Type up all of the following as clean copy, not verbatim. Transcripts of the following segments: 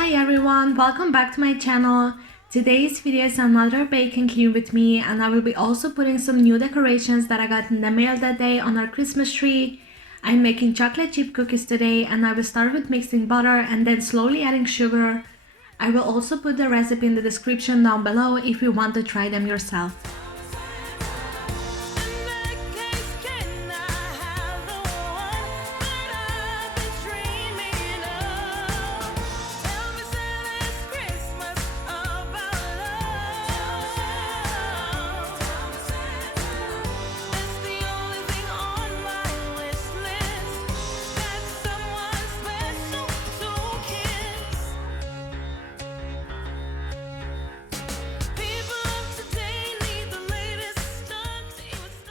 Hi everyone, welcome back to my channel. Today's video is another bake and clean with me, and I will be also putting some new decorations that I got in the mail that day on our Christmas tree. I'm making chocolate chip cookies today, and I will start with mixing butter and then slowly adding sugar. I will also put the recipe in the description down below if you want to try them yourself.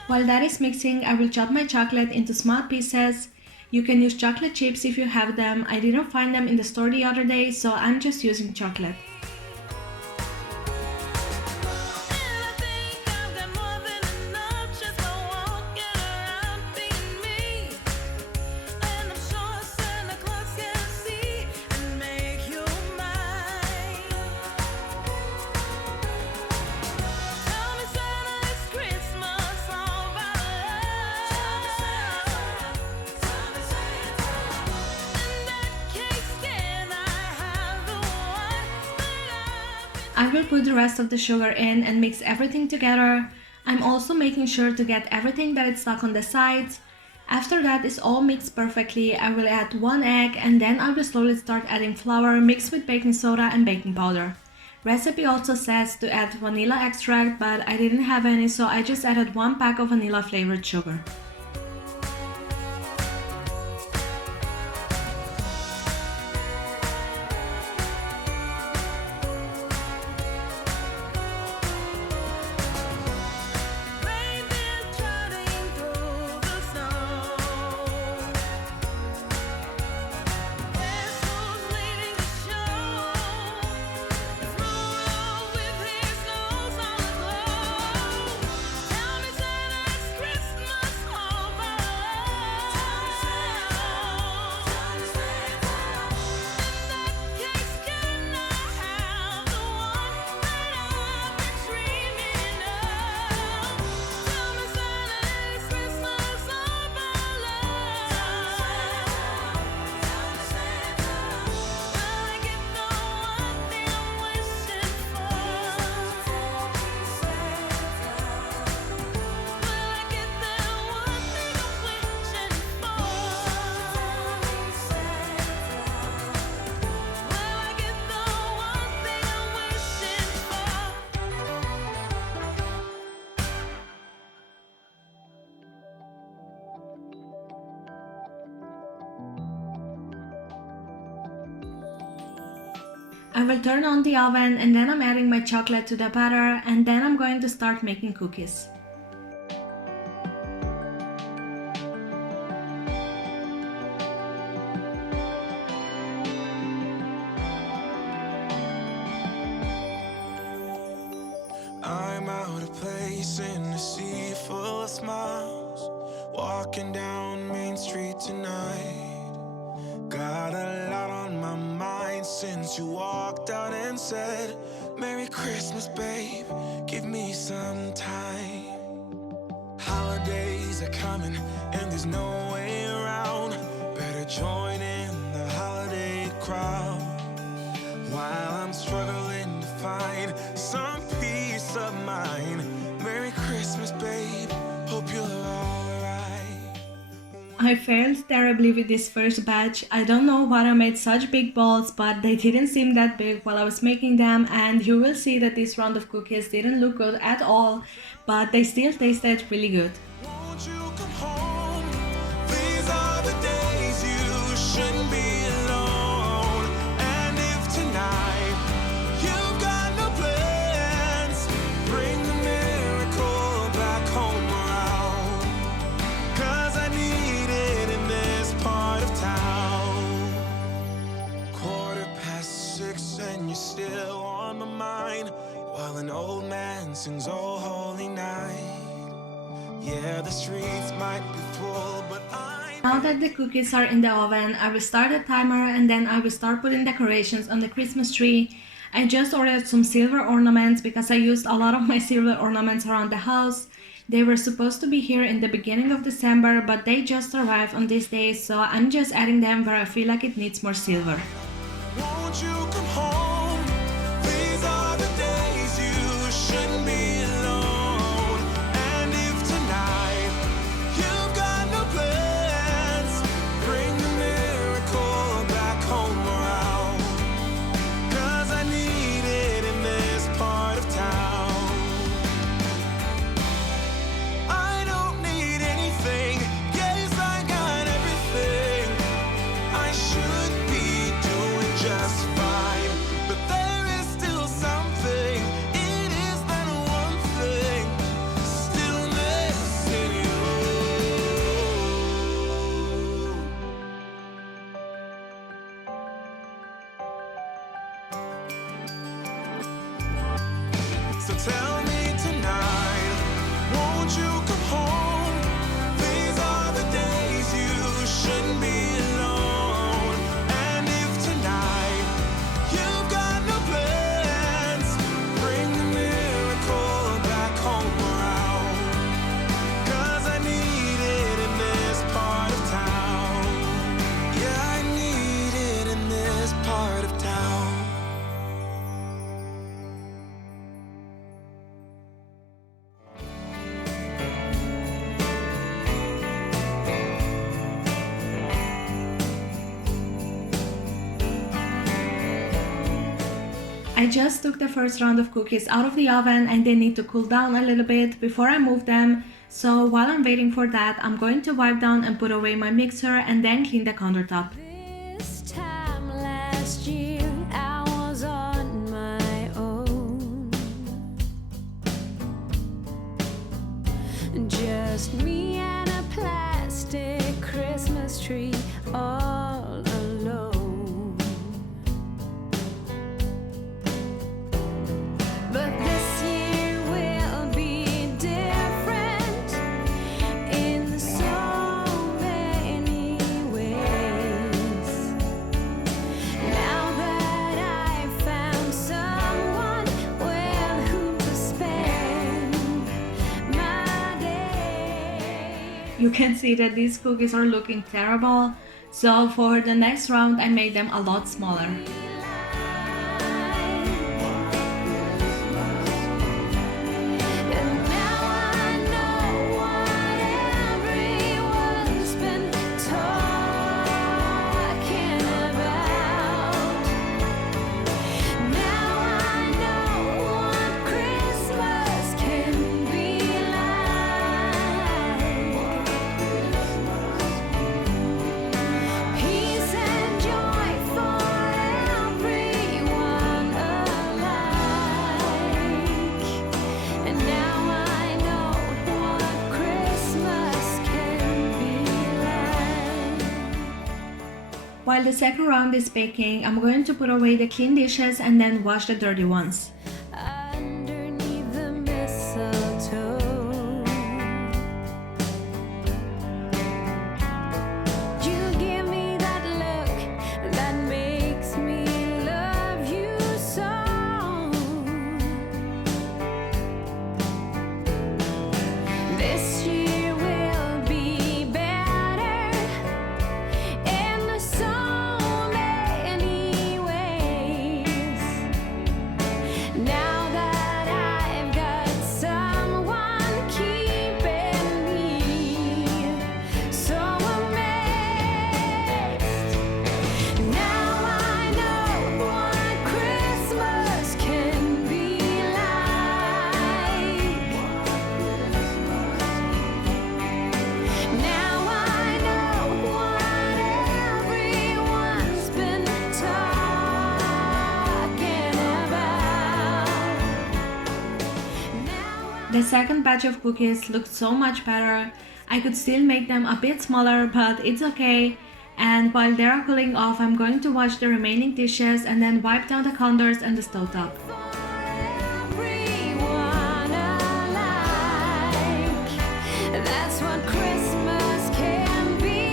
While that is mixing, I will chop my chocolate into small pieces. You can use chocolate chips if you have them. I didn't find them in the store the other day, so I'm just using chocolate. I will put the rest of the sugar in and mix everything together. I'm also making sure to get everything that is stuck on the sides. After that is all mixed perfectly, I will add 1 egg and then I will slowly start adding flour mixed with baking soda and baking powder. Recipe also says to add vanilla extract, but I didn't have any, so I just added 1 pack of vanilla flavored sugar. I will turn on the oven and then I'm adding my chocolate to the batter and then I'm going to start making cookies. I'm out of place in a sea full of smiles, walking down Main Street tonight. Got a lot on my mind since you walked out and said, Merry Christmas, babe, give me some time. Holidays are coming and there's no way around. Better join in the holiday crowd. While I'm struggling to find some peace of mind. Merry Christmas, babe, hope you're alright. I failed terribly with this first batch. I don't know why I made such big balls, but they didn't seem that big while I was making them, and you will see that this round of cookies didn't look good at all, but they still tasted really good. Won't you come home? These are the days you shouldn't be alone. And if tonight you've got no plans, bring the miracle back home around. 'Cause I need it in this part of town. 6:15 and you're still on my mind, while an old man sings "Oh Holy Night." Yeah, the streets might be full, but Now that the cookies are in the oven, I will start the timer and then I will start putting decorations on the Christmas tree. I just ordered some silver ornaments because I used a lot of my silver ornaments around the house. They were supposed to be here in the beginning of December, but they just arrived on this day, so I'm just adding them where I feel like it needs more silver. Won't you come home? These are the days you shouldn't be alone. And if tonight you've got no plans, bring the miracle back home around. 'Cause I need it in this part of town. I don't need anything, yes I got everything. I should be doing just fine, but there is still something. It is that one thing still missing you. So tell me tonight, won't you come home? These are the days you shouldn't be alone. And if tonight you've got no plans, bring the miracle back home around. 'Cause I need it in this part of town. Yeah, I need it in this part of town. I just took the first round of cookies out of the oven and they need to cool down a little bit before I move them. So while I'm waiting for that, I'm going to wipe down and put away my mixer and then clean the countertop. This time last year, I was on my own. Just me and a plastic Christmas tree all alone. But this year will be different in so many ways. Now that I've found someone with whom to spend my day. You can see that these cookies are looking terrible. So for the next round, I made them a lot smaller. And now I know what everyone's been talking about. Now I know what Christmas can be like. Peace and joy for everyone alike. And now I know what Christmas can be like. While the second round is baking, I'm going to put away the clean dishes and then wash the dirty ones. Underneath the mistletoe, you give me that look that makes me love you so. This year will be better in so many ways. Now that I've got someone keeping me so amazed. Now I know what Christmas can be like. Now I know what everyone's been talking about. The second batch of cookies looked so much better. I could still make them a bit smaller, but it's okay. And while they're cooling off, I'm going to wash the remaining dishes and then wipe down the counters and the stovetop. Everyone alike. That's what Christmas can be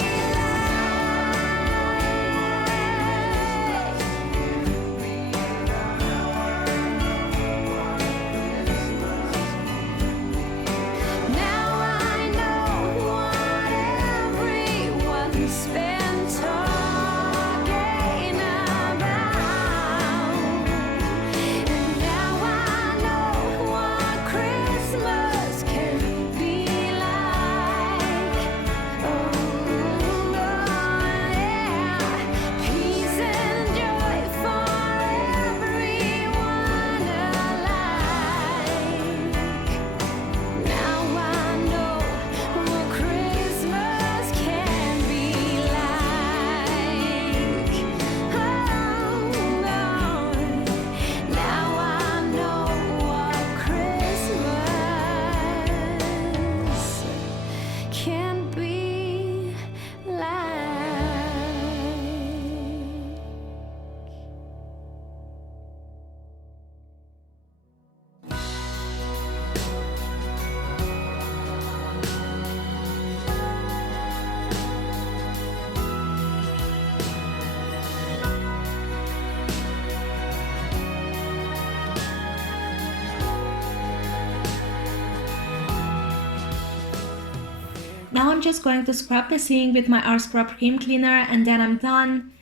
I'm just going to scrub the sink with my R Scrub Cream Cleaner and then I'm done.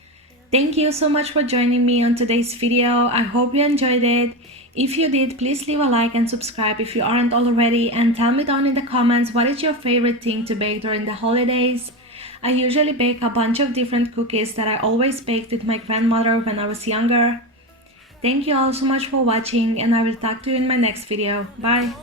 Thank you so much for joining me on today's video. I hope you enjoyed it. If you did, please leave a like and subscribe if you aren't already, and tell me down in the comments what is your favorite thing to bake during the holidays. I usually bake a bunch of different cookies that I always baked with my grandmother when I was younger. Thank you all so much for watching, and I will talk to you in my next video. Bye!